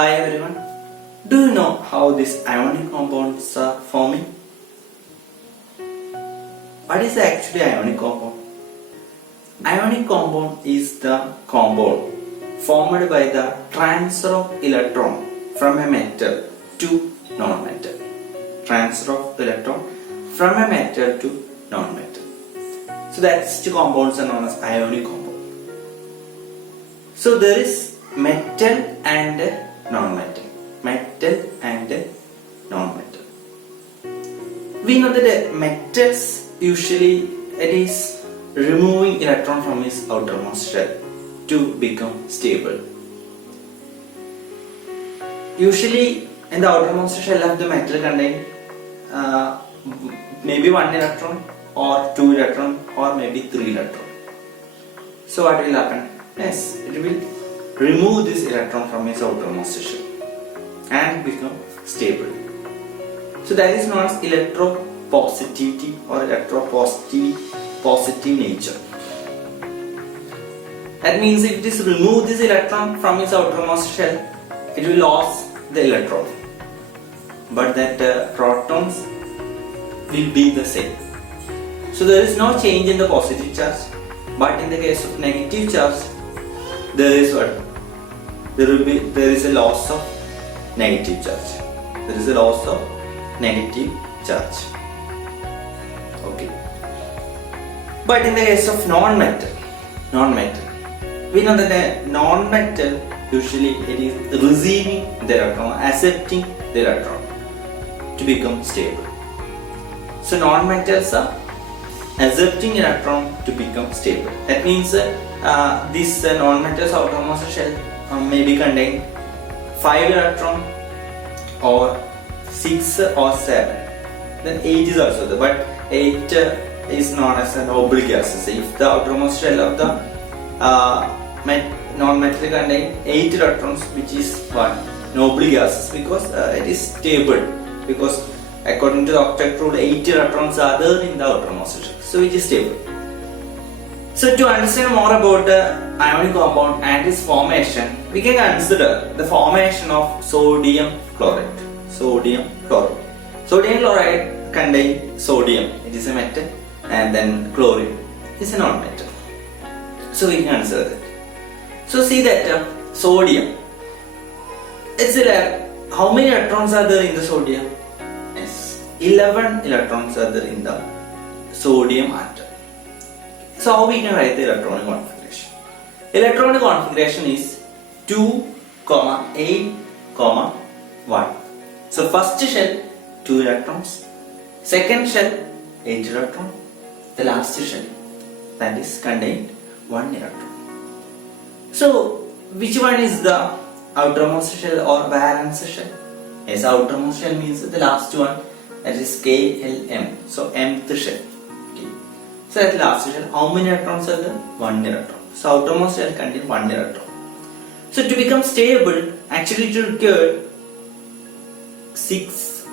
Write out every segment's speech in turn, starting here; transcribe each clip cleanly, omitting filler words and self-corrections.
Hi everyone. Do you know how these ionic compounds are forming? What is actually ionic compound? Ionic compound is the compound formed by the transfer of electron from a metal to non-metal. Transfer of electron from a metal to non-metal. So that's the compounds are known as ionic compound. So there is metal and non-metal. Metal and non-metal. We know that metals usually it is removing electron from its outermost shell to become stable. Usually in the outermost shell of the metal contain maybe 1 electron or 2 electron or maybe 3 electron. So what will happen? Yes, it will remove this electron from its outermost shell and become stable. So that is known as electropositivity or electropositive nature. That means if it is remove this electron from its outermost shell, it will lose the electron, but that protons will be the same. So there is no change in the positive charge, but in the case of negative charge, there is what? There is a loss of negative charge. There is a loss of negative charge. Okay. But in the case of non-metal, we know that a non-metal usually it is receiving the electron, accepting the electron to become stable. So non-metals are accepting electron to become stable. That means this non-metal's outermost shell maybe contain 5 electron or 6 or 7. Then 8 is also there, but 8 is known as a noble gases. If the outermost shell of the non-metal contain 8 electrons, which is what? Noble gases, because it is stable. Because according to the octet rule, 8 electrons are there in the outermost shell, so it is stable. So to understand more about the ionic compound and its formation, we can consider the formation of sodium chloride. Sodium chloride contains sodium, it is a metal, and then chlorine is a non-metal. So we can consider that. So see that sodium, it's how many electrons are there in the sodium? Yes, 11 electrons are there in the sodium atom. So how we can write the electronic configuration? Electronic configuration is 2, 8, 1. So first shell 2 electrons, second shell 8 electrons, the last shell that is contained 1 electron. So which one is the outermost shell or valence shell? Yes, outermost shell means the last one, that is KLM. So mth shell. So that last shell, how many electrons are there? 1 electron. So outermost shell contains 1 electron. So to become stable, actually it will require 6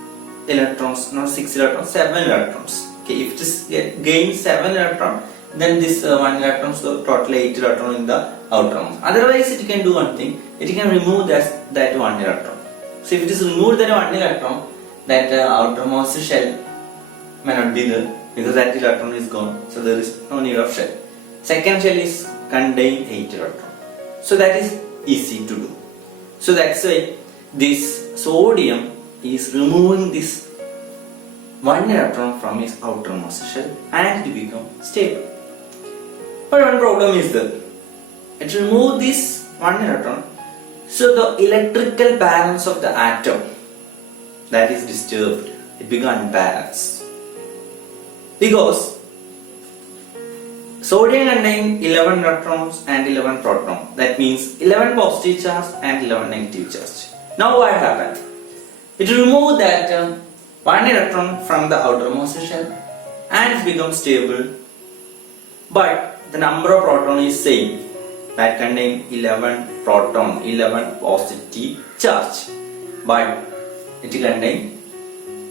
electrons, not 6 electrons, 7 electrons. Okay, if it gains 7 electrons, then this 1 electron, so total 8 electron in the outermost. Otherwise, it can do one thing, it can remove that 1 electron. So if it is removed that 1 electron, that outermost shell may not be there, because that electron is gone, so there is no need of shell. Second shell is contain 8 electron, so that is easy to do. So that's why this sodium is removing this 1 electron from its outermost shell and to become stable. But one problem is that it removes this 1 electron, so the electrical balance of the atom that is disturbed, it becomes unbalanced. Because sodium contains 11 electrons and 11 protons. That means 11 positive charge and 11 negative charge. Now what happened? It removed that 1 electron from the outermost shell and becomes stable. But the number of protons is same. That contains 11 proton, 11 positive charge. But it contains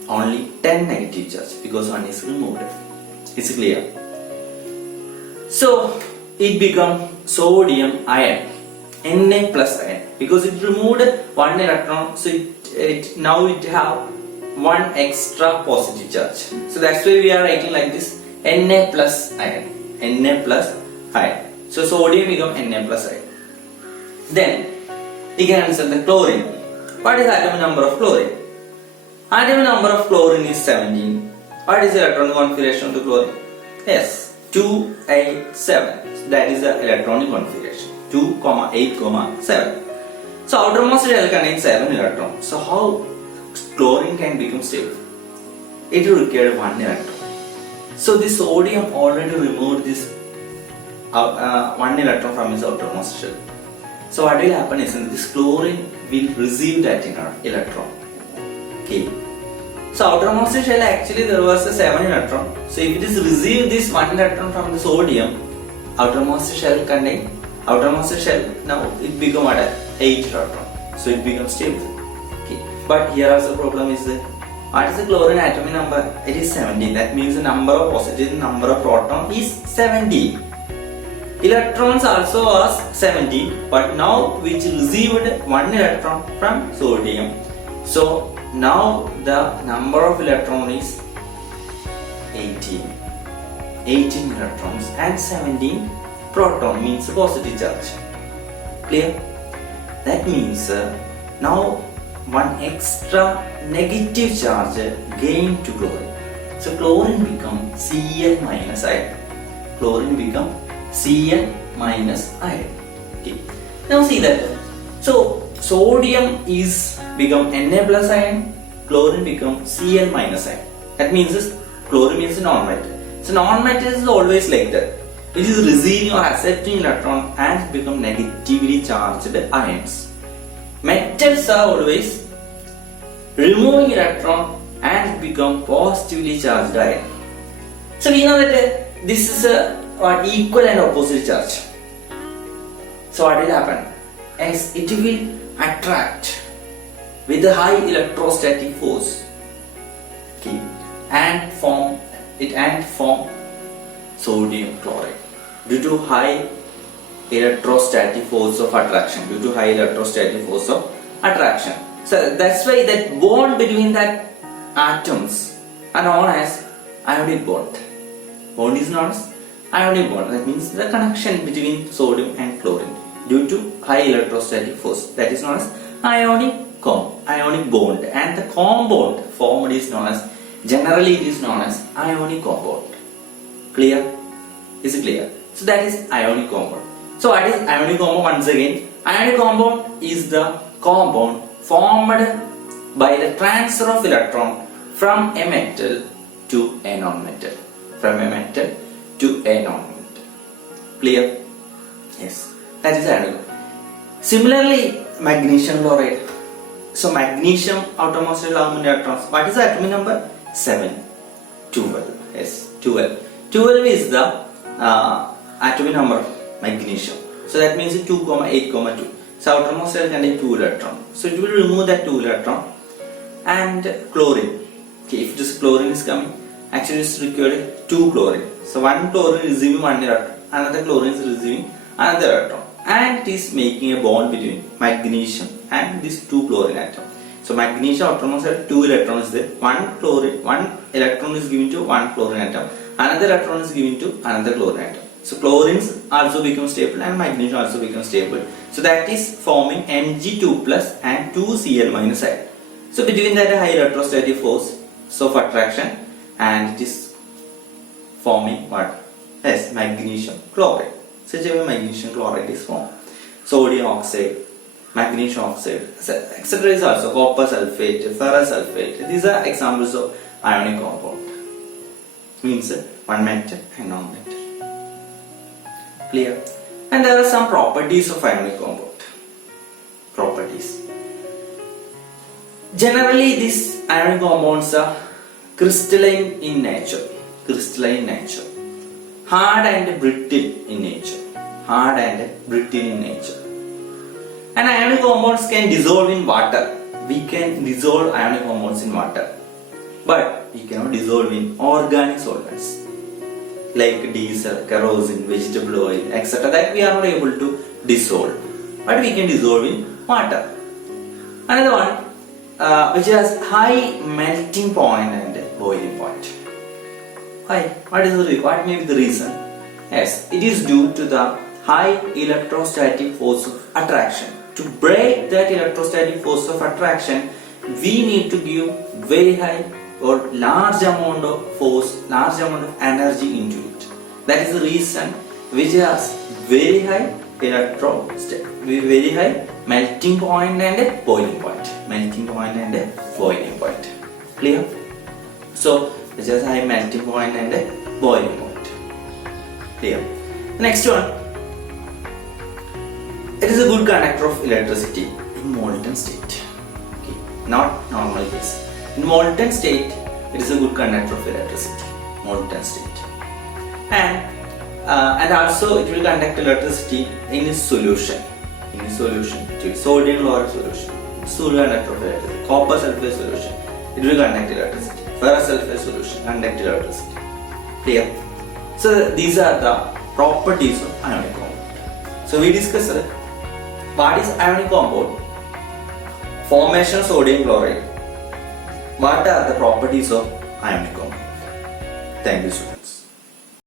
only 10 negative charge because one is removed. It's clear. So it becomes sodium ion. Na plus ion, because it removed one electron, so now it have one extra positive charge. So that's why we are writing like this: Na plus ion, Na plus ion. So sodium become Na plus ion. Then we can answer the chlorine. What is atomic number of chlorine? Atomic number of chlorine is 17. What is the electronic configuration of the chlorine? Yes, 287. That is the electronic configuration. 2, 8, 7. So outermost shell contains 7 electrons. So how chlorine can become stable? It will require 1 electron. So this sodium already removed this 1 electron from its outermost shell. So what will happen is this chlorine will receive that electron. Okay. So outermost shell, actually there was a 7 electron. So if it is received this 1 electron from the sodium, outermost shell now it become what? 8 electron. So it becomes stable. Okay. But here also problem is what is the chlorine atomic number? It is 17. That means the number of positive, number of proton is 17. Electrons also was 17, but now which received 1 electron from sodium. So now the number of electron is 18. 18 electrons and 17 proton, means positive charge. Clear? That means now one extra negative charge gained to chlorine. So chlorine become Cl minus ion. Chlorine become Cl minus ion. Okay. Now see that. So sodium is become Na plus ion, chlorine become Cl minus ion. That means this chlorine means non-metal. So non-metal is always like that. It is receiving or accepting electron and become negatively charged ions. Metals are always removing electron and become positively charged ion. So we know that this is a equal and opposite charge. So what will happen? As it will attract with a high electrostatic force, okay, and form sodium chloride due to high electrostatic force of attraction. So that's why that bond between that atoms are known as ionic bond. Bond is known as ionic bond. That means the connection between sodium and chlorine due to high electrostatic force. That is known as ionic bond, and the compound formed is known as, generally it is known as ionic compound. Clear? Is it clear? So that is ionic compound. So what is ionic compound? Once again, ionic compound is the compound formed by the transfer of electron from a metal to a non-metal. Clear? Yes. That is ionic. Similarly, magnesium chloride. So magnesium outermost shell, how many electrons? What is the atomic number? 7. 12. Yes, 12. 12 is the atomic number of magnesium. So that means 2, 8, 2. So outermost shell contains 2 electrons. So it will remove that 2 electron. And chlorine. Okay, if this chlorine is coming, actually it's required 2 chlorine. So one chlorine is receiving 1 electron, another chlorine is receiving another electron, and it is making a bond between magnesium and this 2 chlorine atom. So magnesium outermost shell, 2 electrons is there. One electron is given to one chlorine atom, another electron is given to another chlorine atom. So chlorines also become stable and magnesium also becomes stable. So that is forming Mg2 plus and 2Cl minus ion. So between that high electrostatic force of attraction, and it is forming what? Yes, magnesium chloride. Such a way magnesium chloride is formed. Sodium oxide, magnesium oxide, etc. is also copper sulfate, ferrous sulfate. These are examples of ionic compound. Means one metal and non-metal. Clear? And there are some properties of ionic compound. Properties. Generally, these ionic compounds are crystalline in nature. Hard and brittle in nature. And ionic compounds can dissolve in water. We can dissolve ionic compounds in water, but we cannot dissolve in organic solvents like diesel, kerosene, vegetable oil, etc. that we are not able to dissolve. but we can dissolve in water. Another one which has high melting point and boiling point. Why? What may be the reason? Yes, it is due to the high electrostatic force of attraction. To break that electrostatic force of attraction, we need to give very high or large amount of force, large amount of energy into it. That is the reason which has very high very high melting point and boiling point. Melting point and boiling point. Clear? So which has high melting point and boiling point. Clear? Next one. It is a good conductor of electricity in molten state. Okay. Not normal case. In molten state, it is a good conductor of electricity. Molten state. And also it will conduct electricity in a solution. In a solution, sodium chloride solution. It's a conductor of electricity. Copper sulfate solution. It will conduct electricity. Ferrous sulfate solution, conduct electricity. Clear? So these are the properties of ionic compound. So we discussed what is ionic compound, formation of sodium chloride, what are the properties of ionic compound. Thank you, students.